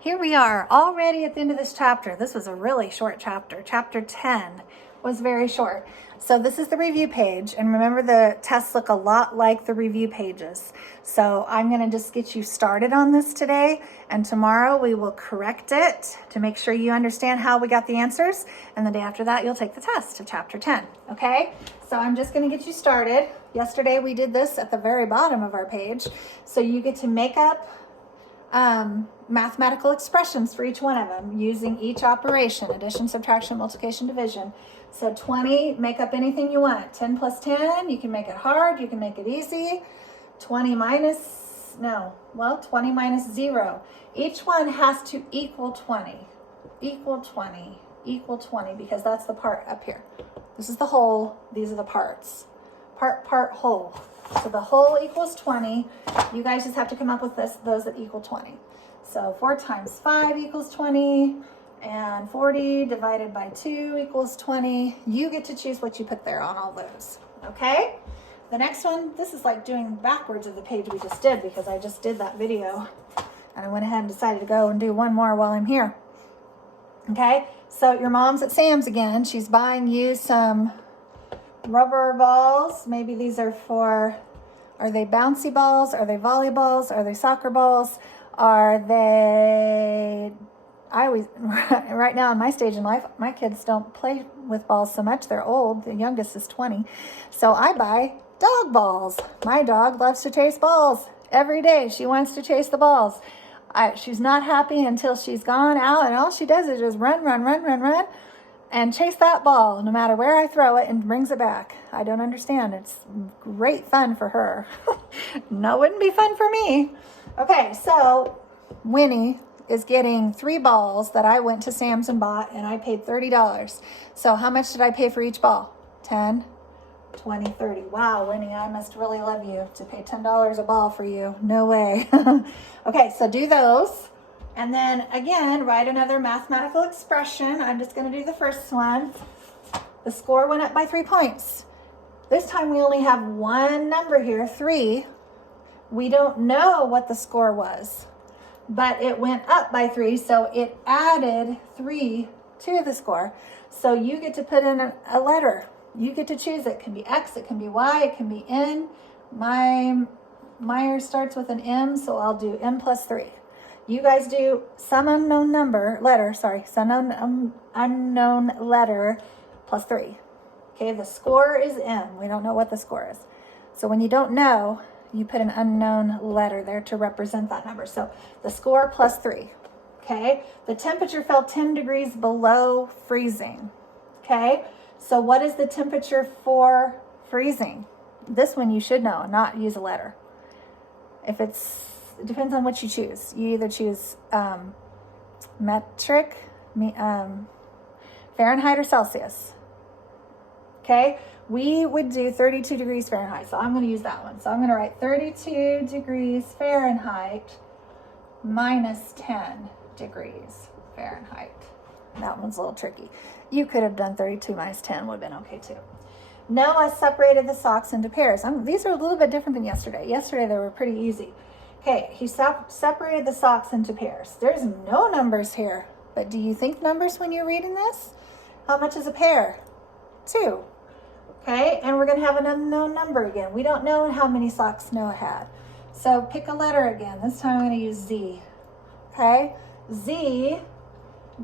Here we are already at the end of this chapter. This was a really short chapter. Chapter 10 was very short. So this is the review page. And remember, the tests look a lot like the review pages. So I'm going to just get you started on this today. And tomorrow we will correct it to make sure you understand how we got the answers. And the day after that, you'll take the test of chapter 10. Okay? So I'm just going to get you started. Yesterday we did this at the very bottom of our page. So you get to make up mathematical expressions for each one of them using each operation: addition, subtraction, multiplication, division. So 20, make up anything you want. 10 plus 10, you can make it hard, you can make it easy. 20 minus 0. Each one has to equal 20, equal 20, equal 20, because that's the part up here. This is the whole, these are the parts. Part, whole. So the whole equals 20. You guys just have to come up with those that equal 20. So 4 times 5 equals 20, and 40 divided by 2 equals 20. You get to choose what you put there on all those, okay? The next one, this is like doing backwards of the page we just did, because I just did that video, and I went ahead and decided to go and do one more while I'm here. Okay, so your mom's at Sam's again. She's buying you some rubber balls. Maybe these are they bouncy balls? Are they volleyballs? Are they soccer balls? Are they, right now in my stage in life, my kids don't play with balls so much. They're old. The youngest is 20. So I buy dog balls. My dog loves to chase balls every day. She wants to chase the balls. She's not happy until she's gone out, and all she does is just run, and chase that ball no matter where I throw it, and brings it back. I don't understand. It's great fun for her. No, it wouldn't be fun for me. Okay, so Winnie is getting 3 balls that I went to Sam's and bought, and I paid $30. So how much did I pay for each ball? 10, 20, 30. Wow, Winnie, I must really love you to pay $10 a ball for you. No way. Okay, so do those. And then again, write another mathematical expression. I'm just going to do the first one. The score went up by 3 points. This time we only have one number here, 3. We don't know what the score was, but it went up by 3, so it added 3 to the score. So you get to put in a letter. You get to choose. It can be X, it can be Y, it can be N. Mine starts with an M, so I'll do M plus 3. You guys do some unknown letter plus 3. Okay, the score is M. We don't know what the score is. So when you don't know, you put an unknown letter there to represent that number. So the score plus 3. Okay, the temperature fell 10 degrees below freezing. Okay, so what is the temperature for freezing? This one you should know, not use a letter. It depends on what you choose. You either choose metric, Fahrenheit, or Celsius. Okay, we would do 32 degrees Fahrenheit, so I'm going to use that one. So I'm going to write 32 degrees Fahrenheit minus 10 degrees Fahrenheit. That one's a little tricky. You could have done 32 minus 10, would have been okay too. Noah separated the socks into pairs. These are a little bit different than yesterday. Yesterday they were pretty easy. Okay, he separated the socks into pairs. There's no numbers here, but do you think numbers when you're reading this? How much is a pair? 2. Okay, and we're going to have an unknown number again. We don't know how many socks Noah had. So pick a letter again. This time I'm going to use Z. Okay, Z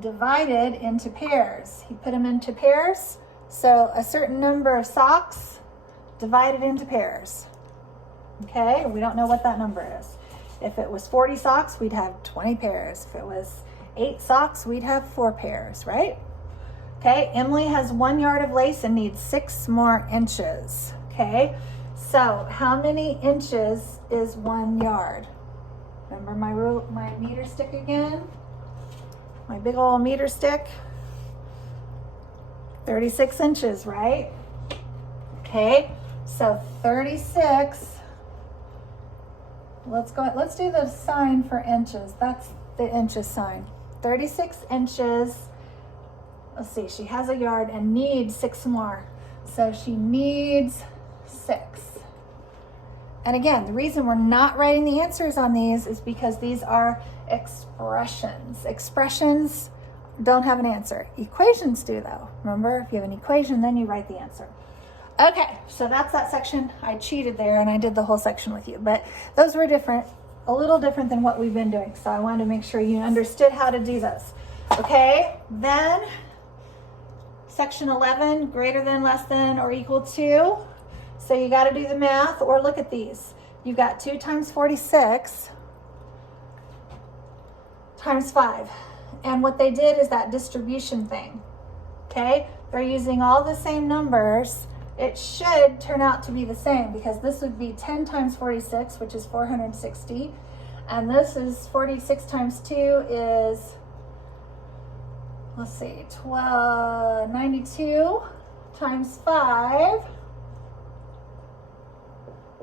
divided into pairs. He put them into pairs. So a certain number of socks divided into pairs. Okay, we don't know what that number is. If it was 40 socks, we'd have 20 pairs. If it was 8 socks, we'd have 4 pairs, right? Okay, Emily has 1 yard of lace and needs 6 more inches. Okay, so how many inches is 1 yard? Remember my meter stick again? My big old meter stick? 36 inches, right? Okay, so 36. Let's do the sign for inches. That's the inches sign. 36 inches. Let's see, she has a yard and needs 6 more. So she needs 6. And again, the reason we're not writing the answers on these is because these are expressions. Expressions don't have an answer. Equations do though. Remember, if you have an equation, then you write the answer. Okay, so that's that section. I cheated there and I did the whole section with you, but those were different, a little different than what we've been doing. So I wanted to make sure you understood how to do those. Okay, then section 11, greater than, less than, or equal to. So you got to do the math, or look at these. You've got 2 times 46 times 5. And what they did is that distribution thing. Okay? They're using all the same numbers. It should turn out to be the same because this would be 10 times 46, which is 460. And this is 46 times 2 is, let's see, 92 times 5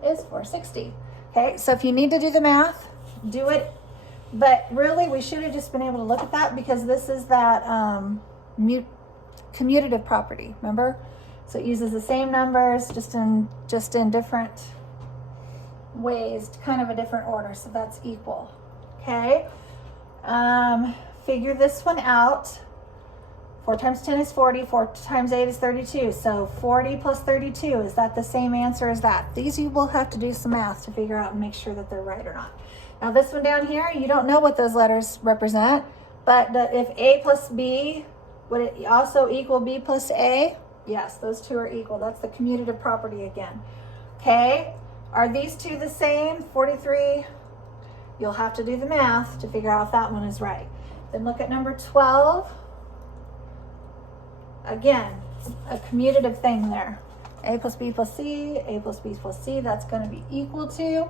is 460. Okay, so if you need to do the math, do it. But really, we should have just been able to look at that because this is that commutative property, remember? So it uses the same numbers, just in different ways, kind of a different order, so that's equal. Okay, figure this one out. 4 times 10 is 40, 4 times 8 is 32. So 40 plus 32, is that the same answer as that? These you will have to do some math to figure out and make sure that they're right or not. Now this one down here, you don't know what those letters represent, but if A plus B, would it also equal B plus A? Yes, those two are equal. That's the commutative property again. Okay, are these two the same? 43, you'll have to do the math to figure out if that one is right. Then look at number 12. Again, a commutative thing there. A plus B plus C, A plus B plus C, that's going to be equal to.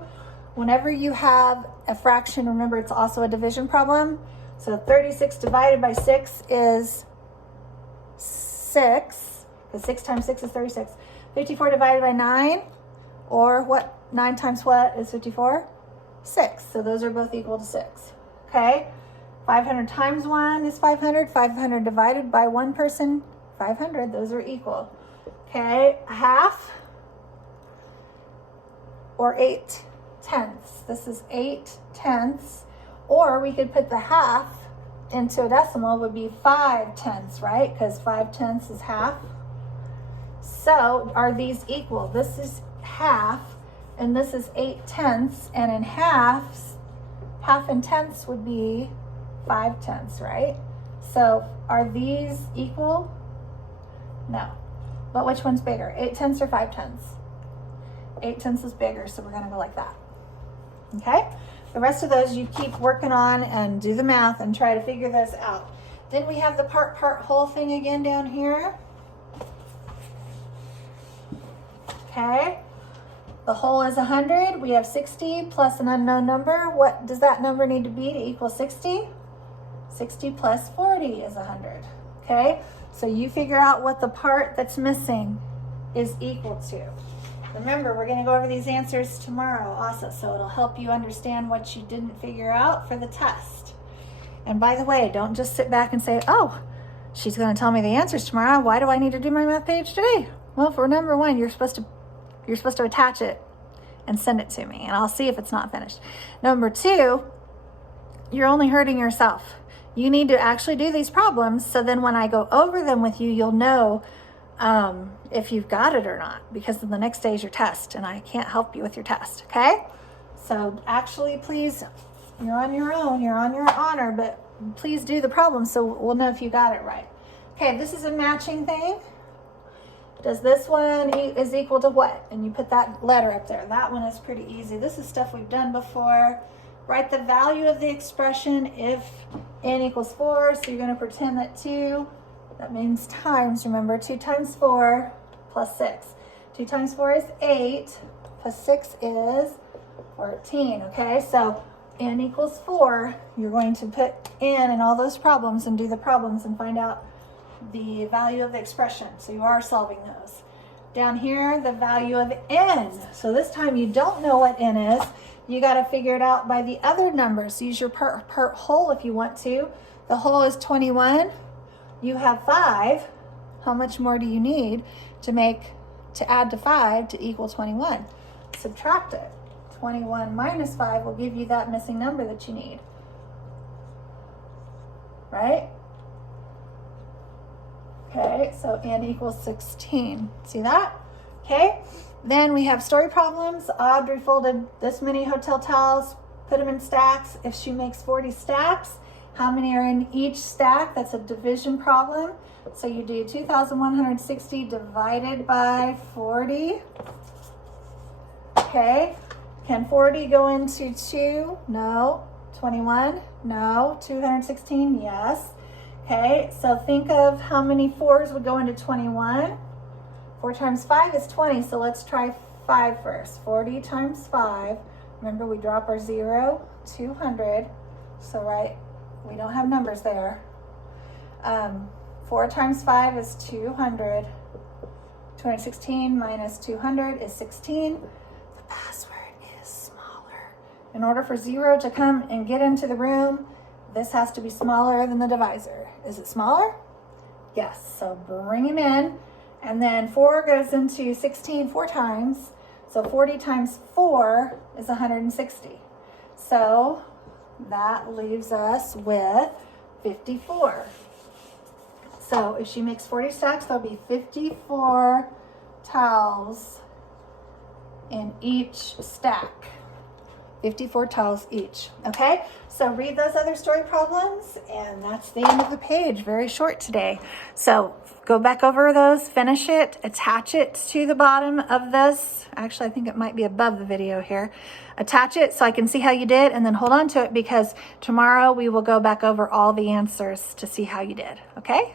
Whenever you have a fraction, remember it's also a division problem. So 36 divided by 6 is 6. Because 6 times 6 is 36. 54 divided by 9, or what? 9 times what is 54? 6. So those are both equal to 6. Okay? 500 times 1 is 500. 500 divided by one person, 500. Those are equal. Okay, a half or 8/10. This is 8/10. Or we could put the half into a decimal, would be 5/10, right? Because 5/10 is half. So are these equal? This is half and this is 8/10. And in half and tenths would be 5/10, right? So are these equal? No. But which one's bigger, 8/10 or 5/10? 8/10 is bigger, so we're gonna go like that. Okay? The rest of those you keep working on and do the math and try to figure those out. Then we have the part whole thing again down here. Okay? The whole is 100. We have 60 plus an unknown number. What does that number need to be to equal 60? 60 plus 40 is 100. Okay? So you figure out what the part that's missing is equal to. Remember, we're going to go over these answers tomorrow also, so it'll help you understand what you didn't figure out for the test. And by the way, don't just sit back and say, oh, she's going to tell me the answers tomorrow. Why do I need to do my math page today? Well, for number one, you're supposed to attach it and send it to me, and I'll see if it's not finished. Number two, you're only hurting yourself. You need to actually do these problems, so then when I go over them with you, you'll know if you've got it or not, because then the next day is your test, and I can't help you with your test, okay? So actually, please, you're on your own, you're on your honor, but please do the problem so we'll know if you got it right. Okay, this is a matching thing. Does this one is equal to what? And you put that letter up there. That one is pretty easy. This is stuff we've done before. Write the value of the expression if n equals 4. So you're going to pretend that 2, that means times. Remember, 2 times 4 plus 6. 2 times 4 is 8, plus 6 is 14. Okay, so n equals 4. You're going to put n in all those problems and do the problems and find out the value of the expression. So you are solving those. Down here, the value of n. So this time you don't know what n is. You got to figure it out by the other numbers. Use your part whole if you want to. The whole is 21. You have 5. How much more do you need to add to 5 to equal 21? Subtract it. 21 minus 5 will give you that missing number that you need. Right? Okay, so n equals 16. See that? Okay, then we have story problems. Audrey folded this many hotel towels, put them in stacks. If she makes 40 stacks, how many are in each stack? That's a division problem. So you do 2,160 divided by 40. Okay, can 40 go into 2? No. 21? No. 216? Yes. Okay, so think of how many 4s would go into 21. 4 times 5 is 20, so let's try 5 first. 40 times 5. Remember, we drop our 0, 200. So, right, we don't have numbers there. 4 times 5 is 200. 216 minus 200 is 16. The password is smaller. In order for 0 to come and get into the room, this has to be smaller than the divisor. Is it smaller? Yes, so bring him in. And then 4 goes into 16 4 times. So 40 times 4 is 160. So that leaves us with 54. So if she makes 40 stacks, there'll be 54 towels in each stack. 54 towels each. Okay, so read those other story problems, and that's the end of the page. Very short today. So go back over those, finish it, attach it to the bottom of this. Actually, I think it might be above the video here. Attach it so I can see how you did, and then hold on to it because tomorrow we will go back over all the answers to see how you did. Okay?